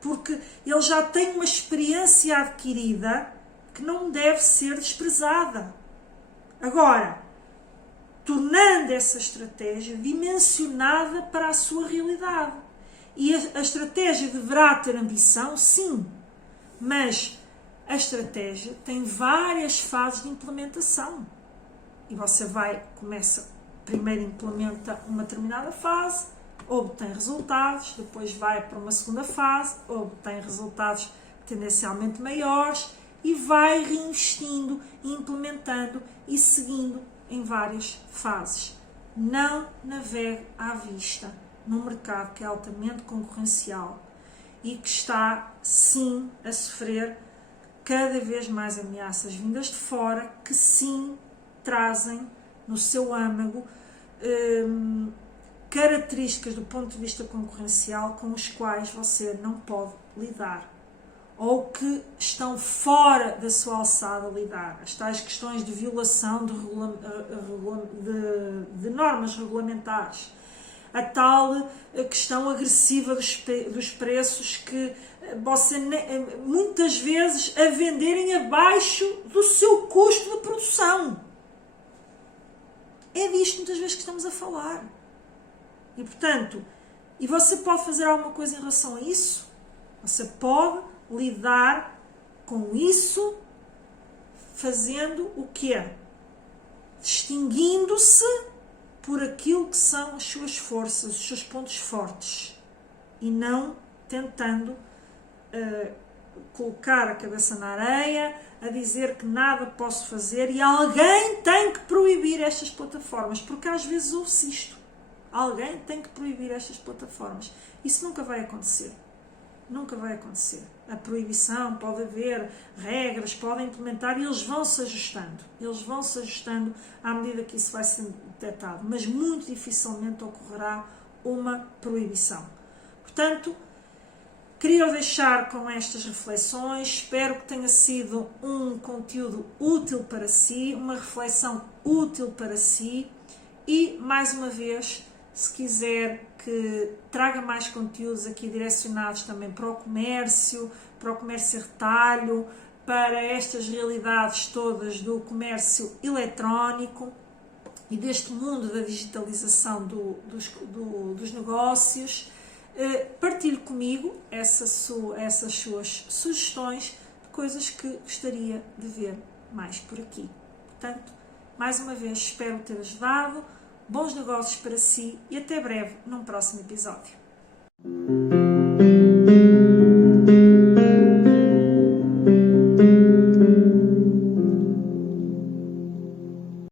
porque ele já tem uma experiência adquirida que não deve ser desprezada. Agora, tornando essa estratégia dimensionada para a sua realidade. E a estratégia deverá ter ambição, sim, mas a estratégia tem várias fases de implementação. E você primeiro implementa uma determinada fase, obtém resultados, depois vai para uma segunda fase, obtém resultados tendencialmente maiores e vai reinvestindo, implementando e seguindo em várias fases. Não navegue à vista num mercado que é altamente concorrencial e que está, sim, a sofrer cada vez mais ameaças vindas de fora, que sim trazem no seu âmago características do ponto de vista concorrencial com os quais você não pode lidar, ou que estão fora da sua alçada a lidar. As tais questões de violação de normas regulamentares, a tal questão agressiva dos preços, que você muitas vezes a venderem abaixo do seu custo de produção. É disto muitas vezes que estamos a falar. E, portanto, você pode fazer alguma coisa em relação a isso? Você pode lidar com isso fazendo o quê? Distinguindo-se por aquilo que são as suas forças, os seus pontos fortes, e não tentando colocar a cabeça na areia, a dizer que nada posso fazer e alguém tem que proibir estas plataformas, porque às vezes ouve-se isto. Alguém tem que proibir estas plataformas. Isso nunca vai acontecer. Nunca vai acontecer. A proibição, pode haver regras, podem implementar e eles vão se ajustando. Eles vão se ajustando à medida que isso vai sendo detectado. Mas muito dificilmente ocorrerá uma proibição. Portanto, queria deixar com estas reflexões. Espero que tenha sido um conteúdo útil para si, uma reflexão útil para si. E, mais uma vez, se quiser que traga mais conteúdos aqui direcionados também para o comércio retalho, para estas realidades todas do comércio eletrónico e deste mundo da digitalização dos negócios, partilhe comigo essas suas sugestões de coisas que gostaria de ver mais por aqui. Portanto, mais uma vez, espero ter ajudado. Bons negócios para si e até breve num próximo episódio.